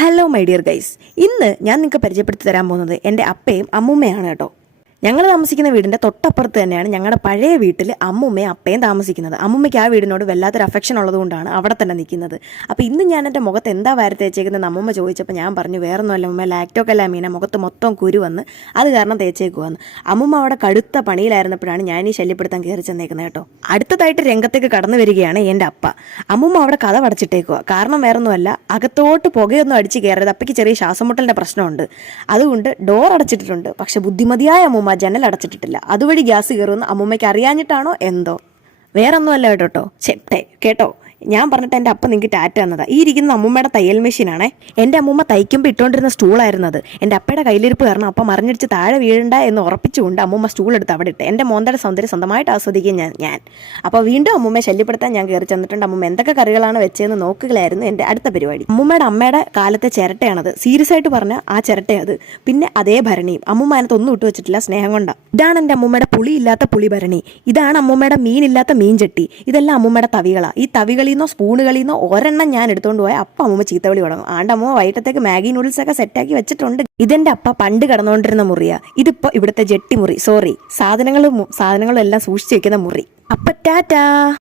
Hello my dear guys, ഇന്ന് ഞാൻ നിങ്ങൾക്ക് പരിചയപ്പെടുത്തി തരാൻ പോകുന്നത് എൻ്റെ അപ്പയും അമ്മൂമ്മയാണ് കേട്ടോ. ഞങ്ങൾ താമസിക്കുന്ന വീടിൻ്റെ തൊട്ടപ്പുറത്ത് തന്നെയാണ് ഞങ്ങളുടെ പഴയ വീട്ടിൽ അമ്മൂമ്മയും അപ്പയും താമസിക്കുന്നത്. അമ്മൂമ്മയ്ക്ക് ആ വീടിനോട് വല്ലാത്തൊരു അഫെക്ഷൻ ഉള്ളതുകൊണ്ടാണ് അവിടെ തന്നെ നിൽക്കുന്നത്. അപ്പോൾ ഇന്ന് ഞാൻ എൻ്റെ മുഖത്ത് എന്താ വാരത്ത് തേച്ചേക്കുന്നത് അമ്മൂമ്മ ചോദിച്ചപ്പോൾ ഞാൻ പറഞ്ഞു വേറൊന്നുമല്ല അമ്മൂമ്മ, ലാക്ടോക്കലാമീന മുഖത്ത് മൊത്തം കുരു വന്ന് അത് കാരണം തേച്ചേക്കുവന്ന്. അമ്മൂമ്മ അവിടെ കടുത്ത പണിയിലായിരുന്നപ്പോഴാണ് ഞാൻ ഈ ശല്യപ്പെടുത്താൻ കയറി ചെന്നേക്കുന്നത് കേട്ടോ. അടുത്തതായിട്ട് രംഗത്തേക്ക് കടന്നു വരികയാണ് എൻ്റെ അപ്പ. അമ്മൂമ്മ അവിടെ കഥ അടച്ചിട്ടേക്കുക. കാരണം വേറൊന്നുമല്ല, അകത്തോട്ട് പുകയൊന്നും അടിച്ച് കയറരുത്, അപ്പയ്ക്ക് ചെറിയ ശ്വാസമുട്ടലിൻ്റെ പ്രശ്നമുണ്ട്. അതുകൊണ്ട് ഡോർ അടച്ചിട്ടിട്ടുണ്ട്. പക്ഷെ ബുദ്ധിമതിയായ അമ്മൂമ്മ ജനൽ അടച്ചിട്ടിട്ടില്ല. അതുവഴി ഗ്യാസ് കയറുമെന്ന് അമ്മൂമ്മയ്ക്ക് അറിയാഞ്ഞിട്ടാണോ എന്തോ. വേറൊന്നുമല്ല കേട്ടോ. ഞാൻ പറഞ്ഞിട്ട് എൻ്റെ അപ്പ നിങ്ങൾക്ക് ടാറ്റ തന്നതാ. ഈ ഇരിക്കുന്ന അമ്മൂമ്മയുടെ തയ്യൽ മെഷീനാണേ. എൻ്റെ അമ്മൂമ്മ തയ്ക്കുമ്പോൾ ഇട്ടുകൊണ്ടിരുന്ന സ്റ്റൂളായിരുന്നത്. എൻ്റെ അപ്പയുടെ കയ്യിലിരിപ്പ് കാരണം അപ്പം മറിഞ്ഞടിച്ച് താഴെ വീഴണ്ട എന്ന് ഉറപ്പിച്ചുകൊണ്ട് അമ്മൂമ്മ സ്റ്റൂൾ എടുത്ത് അവിടെ ഇട്ട് എൻ്റെ മോന്തയുടെ സൗന്ദര്യം സ്വന്തമായിട്ട് ആസ്വദിക്കുകയും ഞാൻ. അപ്പോൾ വീണ്ടും അമ്മൂമ്മയെ ശല്യപ്പെടുത്താൻ ഞാൻ കയറി ചെന്നിട്ടുണ്ട്. അമ്മൂമ്മ എന്തൊക്കെ കറികളാണ് വെച്ചതെന്ന് നോക്കുകയായിരുന്നു എൻ്റെ അടുത്ത പരിപാടി. അമ്മയുടെ കാലത്തെ ചിരട്ടയാണത്. സീരിയസ് ആയിട്ട് പറഞ്ഞാൽ ആ ചിരട്ടയത്. പിന്നെ അതേ ഭരണിയും അമ്മൂമ്മ അതിനകത്ത് ഒന്നും ഇട്ട് വെച്ചിട്ടില്ല, സ്നേഹം കൊണ്ടാണ്. ഇതാണ് എൻ്റെ അമ്മൂമ്മയുടെ പുളിയില്ലാത്ത പുളിഭരണി. ഇതാണ് അമ്മൂമ്മയുടെ മീനില്ലാത്ത മീൻചട്ടി. ഇതെല്ലാം അമ്മൂമ്മയുടെ തവികളാണ്. ഈ തവികളിൽ നിന്നോ സ്പൂണുകളിൽ നിന്നോ ഒരെണ്ണം ഞാൻ എടുത്തുകൊണ്ട് പോയാൽ അപ്പം അമ്മൂമ്മ ചീത്തവിളി തുടങ്ങും. ആണ്ട് അമ്മൂമ്മ വൈകിട്ടത്തേക്ക് മാഗി നൂഡിൽസൊക്കെ സെറ്റാക്കി വെച്ചിട്ടുണ്ട്. ഇതെൻ്റെ അപ്പ പണ്ട് കടന്നുകൊണ്ടിരുന്ന മുറിയാണ്. ഇതിപ്പോൾ ഇവിടുത്തെ ജെട്ടി മുറി. സോറി, സാധനങ്ങളും എല്ലാം സൂക്ഷിച്ച് വെക്കുന്ന മുറി. അപ്പ ടാറ്റാ.